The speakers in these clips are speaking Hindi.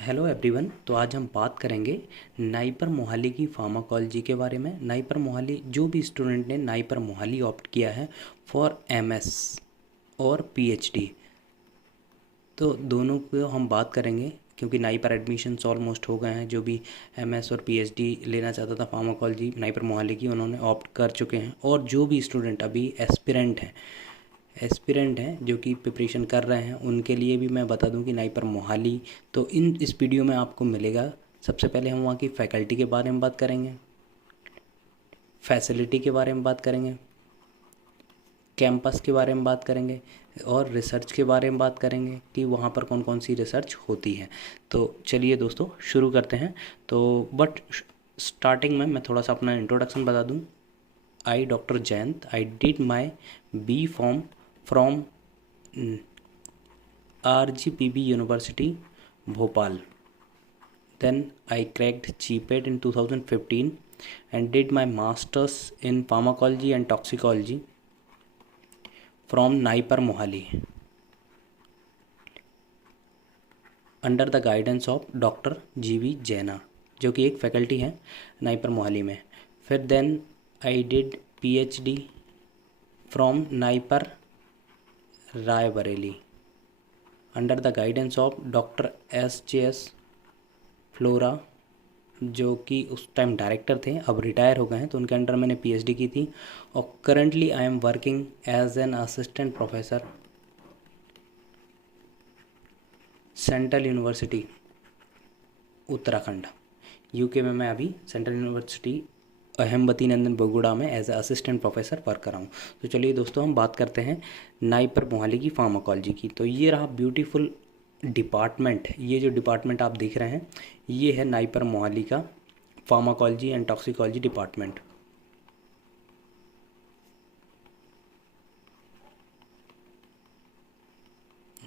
Hello everyone. तो आज हम बात करेंगे नाइपर मोहाली की फार्माकोलॉजी के बारे में। नाइपर मोहाली, जो भी स्टूडेंट ने नाइपर मोहाली ऑप्ट किया है फॉर एमएस और पीएचडी, तो दोनों को हम बात करेंगे क्योंकि नाइपर एडमिशन्स ऑलमोस्ट हो गए हैं। जो भी एमएस और पीएचडी लेना चाहता था फार्माकोलॉजी नाइपर मोहाली की, उन्होंने ऑप्ट कर चुके हैं। और जो भी स्टूडेंट अभी एस्पिरेंट हैं जो कि प्रिपरेशन कर रहे हैं, उनके लिए भी मैं बता दूं कि नाइपर मोहाली, तो इस वीडियो में आपको मिलेगा। सबसे पहले हम वहाँ की फ़ैकल्टी के बारे में बात करेंगे, फैसिलिटी के बारे में बात करेंगे, कैंपस के बारे में बात करेंगे और रिसर्च के बारे में बात करेंगे कि वहाँ पर कौन कौन सी रिसर्च होती है। तो चलिए दोस्तों शुरू करते हैं। तो बट स्टार्टिंग में मैं थोड़ा सा अपना इंट्रोडक्शन बता दूँ। I doctor Jayant, I did my B pharm from RGPB University, Bhopal. Then I cracked GPAT in 2015 and did my masters in pharmacology and toxicology from Naipar Mohali under the guidance of doctor GV जैना, जो कि एक फैकल्टी है नाइपर मोहाली में। फिर then I did PhD from NIPER Raebareli under the guidance of doctor SJS Flora, जो कि उस टाइम डायरेक्टर थे, अब रिटायर हो गए हैं। तो उनके अंडर मैंने PhD की थी। और currently I am working as an assistant professor central university Uttarakhand, UK में। मैं अभी सेंट्रल यूनिवर्सिटी हेमवती नंदन बोगुड़ा में as a assistant professor work कर रहा हूँ। तो चलिए दोस्तों हम बात करते हैं नाइपर मोहाली की फार्माकोलॉजी की। तो ये रहा ब्यूटीफुल डिपार्टमेंट। ये जो डिपार्टमेंट आप देख रहे हैं, ये है नाइपर मोहाली का फार्माकोलॉजी एंड टॉक्सिकोलॉजी डिपार्टमेंट।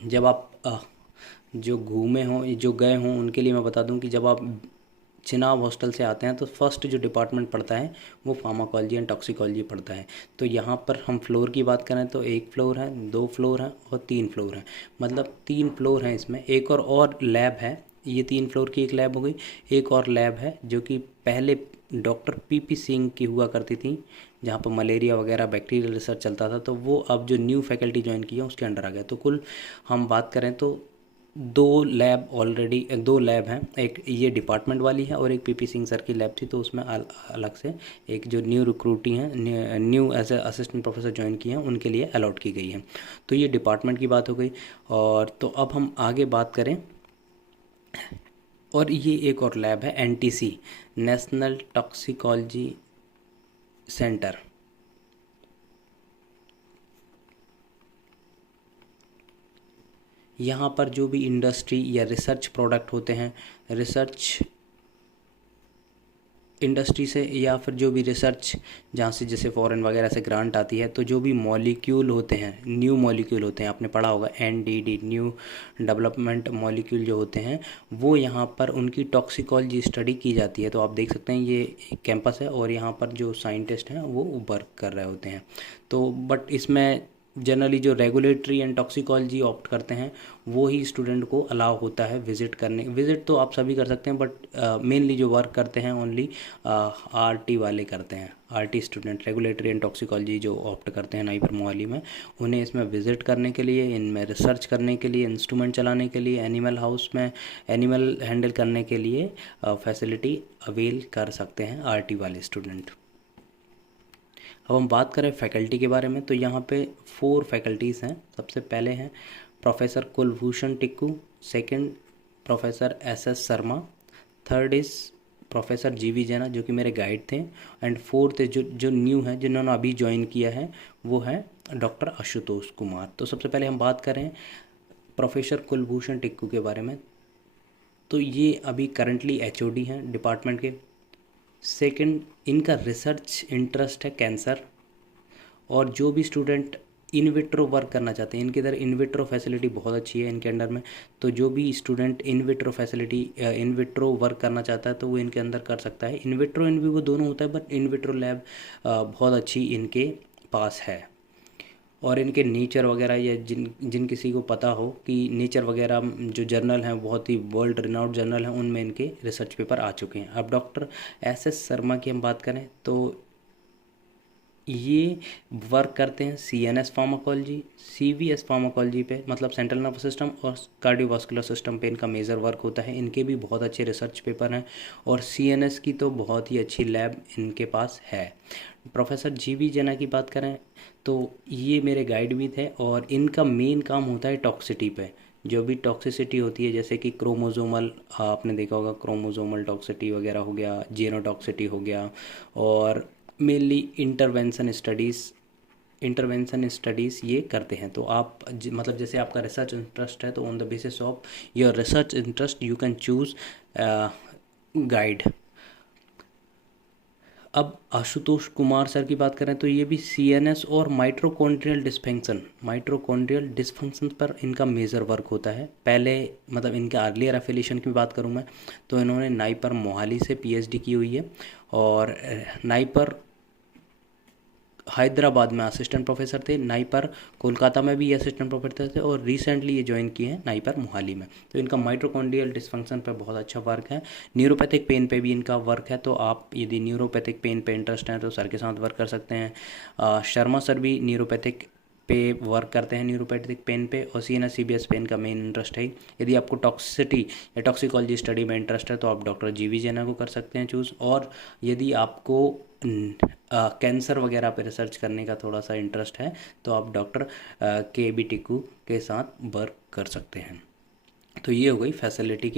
जब आप जो घूमे हों, जो गए हों, उनके लिए मैं बता दूं कि जब आप चिनाब हॉस्टल से आते हैं तो फर्स्ट जो डिपार्टमेंट पड़ता है वो फार्माकोलॉजी एंड टॉक्सिकोलॉजी पड़ता है। तो यहाँ पर हम फ्लोर की बात करें तो 1 फ्लोर है, 2 फ्लोर है और 3 फ्लोर है। मतलब 3 फ्लोर हैं इसमें। एक और लैब है। ये 3 फ्लोर की एक लैब हो गई। एक और लैब है जो कि पहले डॉक्टर PP सिंह की हुआ करती थी, जहाँ पर मलेरिया वगैरह बैक्टीरियल रिसर्च चलता था। तो वो अब जो न्यू फैकल्टी ज्वाइन की है उसके अंडर आ गया। तो कुल हम बात करें तो 2 लैब हैं। एक ये डिपार्टमेंट वाली है और एक PP सिंह सर की लैब थी। तो उसमें अलग से एक जो न्यू रिक्रूटी हैं, new as a assistant professor join किए हैं, उनके लिए अलॉट की गई है। तो ये डिपार्टमेंट की बात हो गई। और तो अब हम आगे बात करें, और ये एक और लैब है NTC, नेशनल टॉक्सिकोलॉजी सेंटर। यहाँ पर जो भी इंडस्ट्री या रिसर्च प्रोडक्ट होते हैं, रिसर्च इंडस्ट्री से या फिर जो भी रिसर्च जहाँ से जैसे फॉरेन वगैरह से ग्रांट आती है, तो जो भी मॉलिक्यूल होते हैं, न्यू मॉलिक्यूल होते हैं, आपने पढ़ा होगा NDD, न्यू डेवलपमेंट मॉलिक्यूल जो होते हैं, वो यहाँ पर उनकी टॉक्सिकोलॉजी स्टडी की जाती है। तो आप देख सकते हैं ये एक कैंपस है और यहाँ पर जो साइंटिस्ट हैं वो वर्क कर रहे होते हैं। तो बट इसमें जनरली जो रेगुलेटरी एंड टॉक्सिकोलॉजी ऑप्ट करते हैं वो ही स्टूडेंट को अलाउ होता है विज़िट करने। विज़िट तो आप सभी कर सकते हैं, बट मेनली जो वर्क करते हैं ओनली RT वाले करते हैं। RT student regulatory and toxicology जो ऑप्ट करते हैं नाइपर मोहाली में, उन्हें इसमें विज़िट करने के लिए, इनमें रिसर्च करने के लिए, इंस्ट्रूमेंट चलाने के लिए, एनिमल हाउस में एनिमल हैंडल करने के लिए फैसिलिटी अवेल कर सकते हैं RT वाले स्टूडेंट। अब हम बात करें फैकल्टी के बारे में, तो यहाँ पे 4 फैकल्टीज़ हैं। सबसे पहले हैं professor Kulbhushan Tikku, second professor SS Sharma, third is professor GV जैना जो कि मेरे गाइड थे, एंड फोर्थ जो न्यू है, जिन्होंने अभी ज्वाइन किया है, वो है डॉक्टर आशुतोष कुमार। तो सबसे पहले हम बात करें प्रोफेसर कुलभूषण टिक्कू के बारे में, तो ये अभी करंटली HOD हैं डिपार्टमेंट के। सेकंड, इनका रिसर्च इंटरेस्ट है कैंसर। और जो भी स्टूडेंट इन विट्रो वर्क करना चाहते हैं, इनके इधर इन विट्रो फैसिलिटी बहुत अच्छी है इनके अंडर में। तो जो भी स्टूडेंट इन विट्रो वर्क करना चाहता है तो वो इनके अंदर कर सकता है। इन विट्रो इन विवो दोनों होता है, बट इन विट्रो लैब बहुत अच्छी इनके पास है। और इनके नेचर वगैरह या जिन किसी को पता हो कि नेचर वगैरह जो जर्नल हैं बहुत ही वर्ल्ड रिनाउंड जर्नल हैं, उनमें इनके रिसर्च पेपर आ चुके हैं। अब डॉक्टर एस शर्मा की हम बात करें तो ये वर्क करते हैं CNS फार्माकोलॉजी, CVS फार्माकोलॉजी पे, मतलब सेंट्रल नर्वस सिस्टम और कार्डियोवास्कुलर सिस्टम पे इनका मेजर वर्क होता है। इनके भी बहुत अच्छे रिसर्च पेपर हैं और CNS की तो बहुत ही अच्छी लैब इनके पास है। प्रोफेसर GV जेना की बात करें तो ये मेरे गाइड भी थे और इनका मेन काम होता है टॉक्सिटी पे। जो भी टॉक्सिसिटी होती है, जैसे कि क्रोमोजोमल, आपने देखा होगा क्रोमोजोमल टॉक्सिटी वगैरह हो गया, जीनोटॉक्सिटी हो गया, और मेनली इंटरवेंशन स्टडीज़ ये करते हैं। तो आप मतलब जैसे आपका रिसर्च इंटरेस्ट है तो on the basis of your research interest you can choose guide. अब आशुतोष कुमार सर की बात करें तो ये भी CNS और माइट्रोकॉन्ड्रियल डिसफंक्शन पर इनका मेजर वर्क होता है। पहले मतलब इनका अर्लियर एफिलिएशन की बात करूँ मैं तो इन्होंने नाइपर मोहाली से PhD की हुई है और नाइपर हैदराबाद में असिस्टेंट प्रोफेसर थे, नाइपर कोलकाता में भी असिस्टेंट प्रोफेसर थे और रिसेंटली ये ज्वाइन किए हैं नाइपर मोहाली में। तो इनका माइट्रोकॉन्ड्रियल डिसफंक्शन पर बहुत अच्छा वर्क है। न्यूरोपैथिक पेन पे भी इनका वर्क है, तो आप यदि न्यूरोपैथिक पेन पे इंटरेस्ट है तो सर के साथ वर्क कर सकते हैं। शर्मा सर भी न्यूरोपैथिक पे वर्क करते हैं, न्यूरोपैथिक पेन पे, और CNS CBS पेन का मेन इंटरेस्ट है। यदि आपको टॉक्सिसिटी या टॉक्सिकोलॉजी स्टडी में इंटरेस्ट है तो आप डॉक्टर GV जेना को कर सकते हैं चूज़। और यदि आपको कैंसर वगैरह पे रिसर्च करने का थोड़ा सा इंटरेस्ट है तो आप डॉक्टर KB टिक्कू के साथ वर्क कर सकते हैं। तो ये हो गई फैकल्टी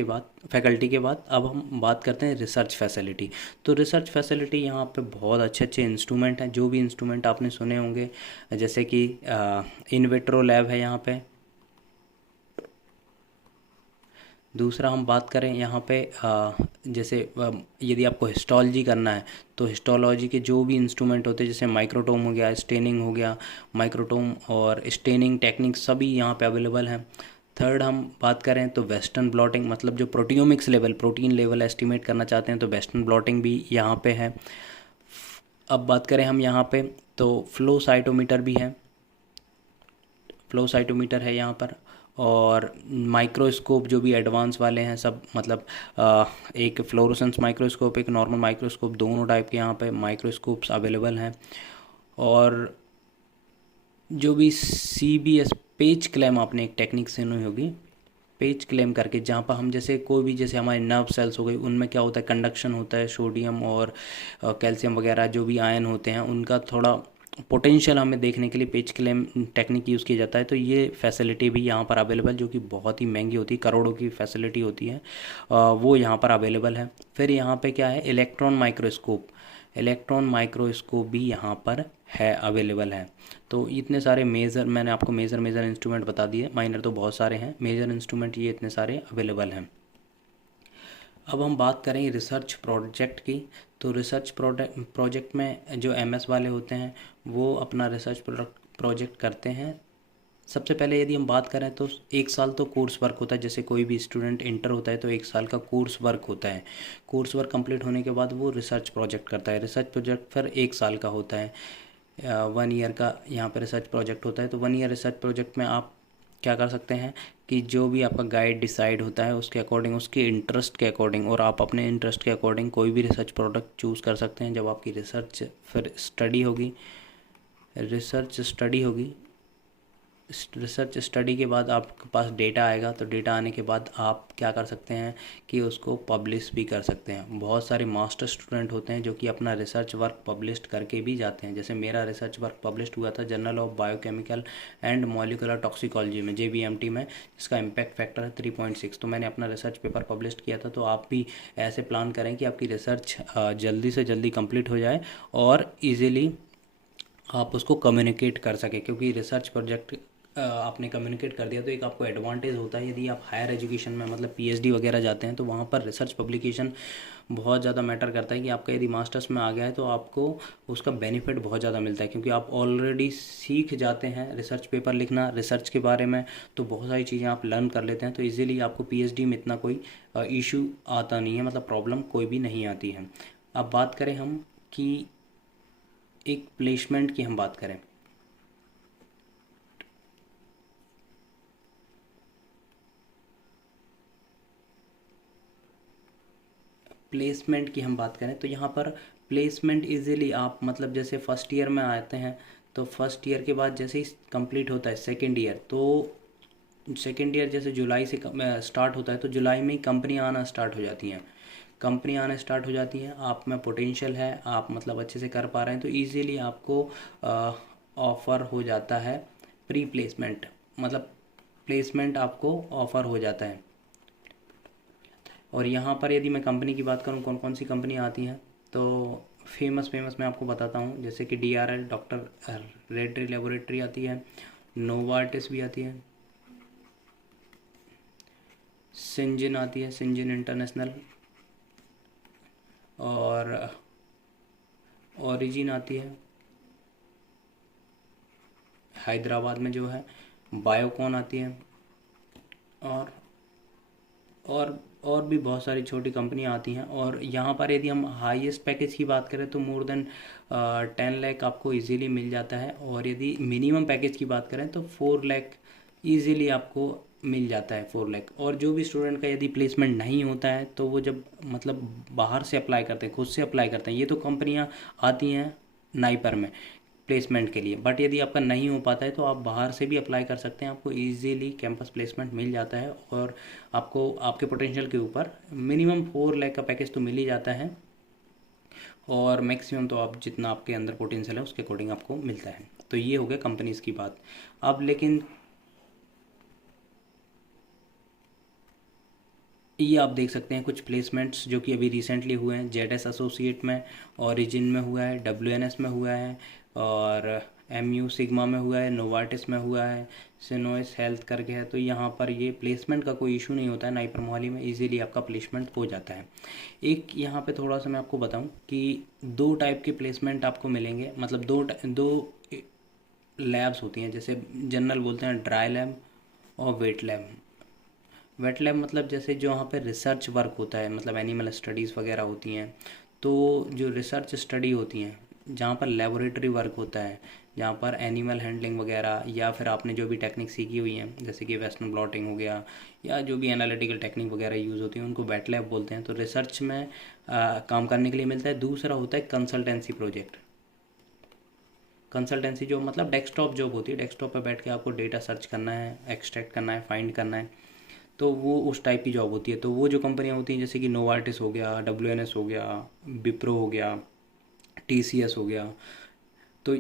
के बाद अब हम बात करते हैं रिसर्च फैसिलिटी। तो रिसर्च फैसिलिटी यहाँ पे बहुत अच्छे अच्छे इंस्ट्रूमेंट हैं, जो भी इंस्ट्रूमेंट आपने सुने होंगे, जैसे कि इन विट्रो लैब है यहाँ पे। दूसरा हम बात करें यहाँ पे जैसे यदि आपको हिस्टोलॉजी करना है तो हिस्टोलॉजी के जो भी इंस्ट्रूमेंट होते हैं, जैसे माइक्रोटोम हो गया, स्टेनिंग हो गया, माइक्रोटोम और स्टेनिंग टेक्निक सभी यहाँ पे अवेलेबल हैं। थर्ड हम बात करें तो वेस्टर्न ब्लॉटिंग, मतलब जो proteomics level, protein level estimate करना चाहते हैं तो वेस्टर्न ब्लॉटिंग भी यहाँ पे है। अब बात करें हम यहाँ पे तो फ्लो साइटोमीटर भी है, फ्लो साइटोमीटर है यहाँ पर, और माइक्रोस्कोप जो भी एडवांस वाले हैं सब, मतलब एक फ्लोरोसेंस माइक्रोस्कोप, एक नॉर्मल माइक्रोस्कोप, दोनों टाइप के यहाँ पे माइक्रोस्कोप्स अवेलेबल हैं। और जो भी CBS पेज क्लेम, आपने एक टेक्निक सुनी होगी पेज क्लेम करके, जहाँ पर हम जैसे कोई भी, जैसे हमारे नर्व सेल्स हो गई, उनमें क्या होता है, कंडक्शन होता है, सोडियम और कैल्शियम वगैरह जो भी आयन होते हैं उनका थोड़ा पोटेंशियल हमें देखने के लिए पेज क्लेम टेक्निक यूज़ किया जाता है। तो ये फैसिलिटी भी यहाँ पर अवेलेबल, जो कि बहुत ही महंगी होती है, करोड़ों की फैसिलिटी होती है, वो यहाँ पर अवेलेबल है। फिर यहाँ पे क्या है, इलेक्ट्रॉन माइक्रोस्कोप भी यहाँ पर है, अवेलेबल है। तो इतने सारे मेजर, मैंने आपको मेजर इंस्ट्रूमेंट बता दिए, माइनर तो बहुत सारे हैं, मेजर इंस्ट्रूमेंट ये इतने सारे अवेलेबल हैं। अब हम बात करें रिसर्च प्रोजेक्ट की। तो रिसर्च प्रोजेक्ट में जो MS वाले होते हैं वो अपना रिसर्च प्रोजेक्ट करते हैं। सबसे पहले यदि हम बात करें तो 1 साल तो कोर्स वर्क होता है, जैसे कोई भी स्टूडेंट इंटर होता है तो 1 साल का कोर्स वर्क होता है। कोर्स वर्क कंप्लीट होने के बाद वो रिसर्च प्रोजेक्ट करता है। रिसर्च प्रोजेक्ट फिर 1 साल का होता है, 1 ईयर का यहाँ पे रिसर्च प्रोजेक्ट होता है। तो 1 ईयर रिसर्च प्रोजेक्ट में आप क्या कर सकते हैं कि जो भी आपका गाइड डिसाइड होता है उसके अकॉर्डिंग, उसके इंटरेस्ट के अकॉर्डिंग, और आप अपने इंटरेस्ट के अकॉर्डिंग कोई भी रिसर्च प्रोडक्ट चूज़ कर सकते हैं। जब आपकी रिसर्च फिर स्टडी होगी, रिसर्च स्टडी के बाद आपके पास डेटा आएगा, तो डेटा आने के बाद आप क्या कर सकते हैं कि उसको पब्लिश भी कर सकते हैं। बहुत सारे मास्टर स्टूडेंट होते हैं जो कि अपना रिसर्च वर्क पब्लिश करके भी जाते हैं। जैसे मेरा रिसर्च वर्क पब्लिश हुआ था journal of biochemical and molecular toxicology में, JBMT में, जिसका इम्पैक्ट फैक्टर है 3.6। तो मैंने अपना रिसर्च पेपर पब्लिश किया था। तो आप भी ऐसे प्लान करें कि आपकी रिसर्च जल्दी से जल्दी कंप्लीट हो जाए और ईज़िली आप उसको कम्युनिकेट कर सकें, क्योंकि रिसर्च प्रोजेक्ट आपने कम्युनिकेट कर दिया तो एक आपको एडवांटेज होता है। यदि आप हायर एजुकेशन में मतलब PhD वगैरह जाते हैं तो वहाँ पर रिसर्च पब्लिकेशन बहुत ज़्यादा मैटर करता है कि आपका यदि मास्टर्स में आ गया है तो आपको उसका बेनिफिट बहुत ज़्यादा मिलता है, क्योंकि आप ऑलरेडी सीख जाते हैं रिसर्च पेपर लिखना, रिसर्च के बारे में, तो बहुत सारी चीज़ें आप लर्न कर लेते हैं। तो ईज़िली आपको PhD में इतना कोई इशू आता नहीं है, मतलब प्रॉब्लम कोई भी नहीं आती है। अब बात करें हम कि एक प्लेसमेंट की हम बात करें प्लेसमेंट की हम बात करें तो यहाँ पर प्लेसमेंट इजीली आप मतलब जैसे फर्स्ट ईयर में आते हैं तो फर्स्ट ईयर के बाद जैसे ही कंप्लीट होता है सेकेंड ईयर, तो सेकेंड ईयर जैसे जुलाई से स्टार्ट होता है तो जुलाई में ही कंपनियाँ आना स्टार्ट हो जाती हैं। कंपनी आना स्टार्ट हो जाती हैं, आप में पोटेंशियल है, आप मतलब अच्छे से कर पा रहे हैं तो इजीली आपको ऑफ़र हो जाता है प्री प्लेसमेंट, मतलब प्लेसमेंट आपको ऑफ़र हो जाता है। और यहाँ पर यदि मैं कंपनी की बात करूँ कौन कौन सी कंपनी आती हैं तो फेमस मैं आपको बताता हूँ, जैसे कि DRL डॉक्टर रेड्डी लेबोरेटरी आती है, नोवार्टिस भी आती है, सिंजिन आती है, सिंजिन इंटरनेशनल, और ओरिजिन आती है हैदराबाद में जो है, बायोकॉन आती है, और और भी बहुत सारी छोटी कंपनियां आती हैं। और यहाँ पर यदि हम हाईएस्ट पैकेज की बात करें तो मोर देन 10 लाख आपको इजीली मिल जाता है, और यदि मिनिमम पैकेज की बात करें तो 4 लाख इजीली आपको मिल जाता है, 4 लाख। और जो भी स्टूडेंट का यदि प्लेसमेंट नहीं होता है तो वो जब मतलब बाहर से अप्लाई करते हैं, खुद से अप्लाई करते हैं, ये तो कंपनियाँ आती हैं नाइपर में प्लेसमेंट के लिए, बट यदि आपका नहीं हो पाता है तो आप बाहर से भी अप्लाई कर सकते हैं, आपको इजीली कैंपस प्लेसमेंट मिल जाता है। और आपको आपके पोटेंशियल के ऊपर मिनिमम 4 लाख का पैकेज तो मिल ही जाता है, और मैक्सिमम तो आप जितना आपके अंदर पोटेंशियल है उसके अकॉर्डिंग आपको मिलता है। तो ये हो गया कंपनीज़ की बात। अब लेकिन ये आप देख सकते हैं कुछ प्लेसमेंट्स जो कि अभी रिसेंटली हुए हैं, जेडएस एसोसिएट में, ओरिजिन में हुआ है, WNS में हुआ है, और MU सिग्मा में हुआ है, नोवार्टिस में हुआ है, सिनोइस हेल्थ करके है। तो यहाँ पर ये प्लेसमेंट का कोई इशू नहीं होता है, नाइपर मोहाली में इजीली आपका प्लेसमेंट हो जाता है। एक यहाँ पे थोड़ा सा मैं आपको बताऊँ कि 2 टाइप के प्लेसमेंट आपको मिलेंगे, मतलब दो लैब्स होती हैं, जैसे जनरल बोलते हैं ड्राई लैब और वेट लैब। वेट लैब मतलब जैसे जो वहाँ पे रिसर्च वर्क होता है, मतलब एनिमल स्टडीज़ वगैरह होती हैं, तो जो रिसर्च स्टडी होती हैं जहाँ पर लेबोरेटरी वर्क होता है, जहाँ पर एनिमल हैंडलिंग वगैरह, या फिर आपने जो भी टेक्निक सीखी हुई हैं जैसे कि वेस्टर्न ब्लॉटिंग हो गया, या जो भी एनालिटिकल टेक्निक वगैरह यूज़ होती हैं उनको वेट लैब बोलते हैं। तो रिसर्च में काम करने के लिए मिलता है। दूसरा होता है कंसल्टेंसी प्रोजेक्ट। कंसल्टेंसी जो मतलब डेस्कटॉप जॉब होती है, डेस्कटॉप पर बैठ के आपको डेटा सर्च करना है, एक्सट्रैक्ट करना है, फाइंड करना है, तो वो उस टाइप की जॉब होती है। तो वो जो कंपनियां होती हैं जैसे कि नोवार्टिस हो गया, WNS हो गया, विप्रो हो गया, TCS हो गया, तो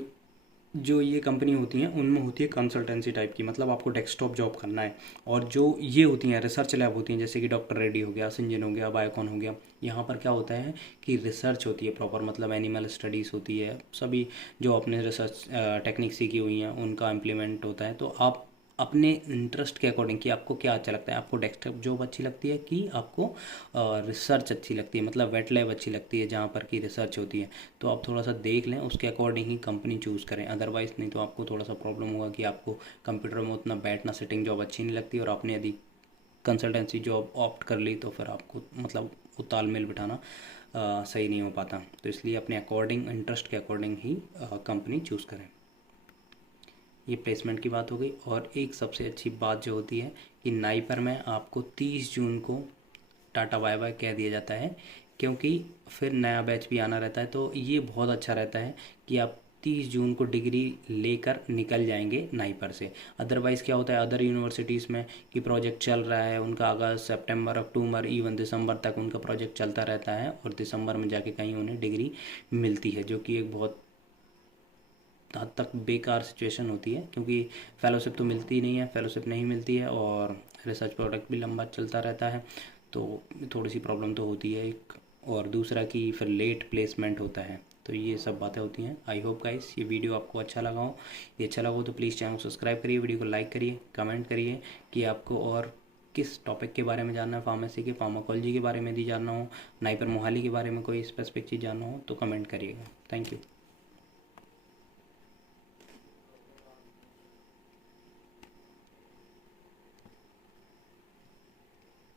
जो ये कंपनी होती हैं उनमें होती है कंसल्टेंसी टाइप की, मतलब आपको डेस्कटॉप जॉब करना है। और जो ये होती हैं रिसर्च लैब होती हैं, जैसे कि डॉक्टर रेड्डी हो गया, सिंजन हो गया, बायोकॉन हो गया, यहाँ पर क्या होता है कि रिसर्च होती है प्रॉपर, मतलब एनिमल स्टडीज़ होती है, सभी जो अपने रिसर्च टेक्निक सीखी हुई हैं उनका इम्प्लीमेंट होता है। तो आप अपने इंटरेस्ट के अकॉर्डिंग कि आपको क्या अच्छा लगता है, आपको डेस्कटॉप जॉब अच्छी लगती है कि आपको रिसर्च अच्छी लगती है, मतलब वेट लैब अच्छी लगती है जहाँ पर की रिसर्च होती है, तो आप थोड़ा सा देख लें, उसके अकॉर्डिंग ही कंपनी चूज़ करें। अदरवाइज़ नहीं तो आपको थोड़ा सा प्रॉब्लम होगा कि आपको कंप्यूटर में उतना बैठना, सिटिंग जॉब अच्छी नहीं लगती, और आपने यदि कंसल्टेंसी जॉब ऑप्ट कर ली तो फिर आपको मतलब वो तालमेल बिठाना सही नहीं हो पाता। तो इसलिए अपने अकॉर्डिंग, इंटरेस्ट के अकॉर्डिंग ही कंपनी चूज़ करें। ये प्लेसमेंट की बात हो गई। और एक सबसे अच्छी बात जो होती है कि नाइपर में आपको 30 जून को टाटा बाय बाय कह दिया जाता है, क्योंकि फिर नया बैच भी आना रहता है। तो ये बहुत अच्छा रहता है कि आप 30 जून को डिग्री लेकर निकल जाएंगे नाइपर से। अदरवाइज़ क्या होता है अदर यूनिवर्सिटीज़ में कि प्रोजेक्ट चल रहा है उनका, अगस्त, सितंबर, अक्टूबर, इवन दिसंबर तक उनका प्रोजेक्ट चलता रहता है, और दिसंबर में जाके कहीं उन्हें डिग्री मिलती है, जो कि एक बहुत हद तक बेकार सिचुएशन होती है, क्योंकि फेलोशिप तो मिलती नहीं है, फेलोशिप नहीं मिलती है, और रिसर्च प्रोडक्ट भी लंबा चलता रहता है, तो थोड़ी सी प्रॉब्लम तो होती है एक। और दूसरा कि फिर लेट प्लेसमेंट होता है। तो ये सब बातें होती हैं। आई होप गाइस ये वीडियो आपको अच्छा लगा हो। ये अच्छा लगा हो तो प्लीज़ चैनल को सब्सक्राइब करिए, वीडियो को लाइक करिए, कमेंट करिए कि आपको और किस टॉपिक के बारे में जानना है, फार्मेसी के, फार्माकोलॉजी के बारे में यदि जानना हो, नाइपर मोहाली के बारे में कोई स्पेसिफिक चीज़ जानना हो तो कमेंट करिएगा। Thank you.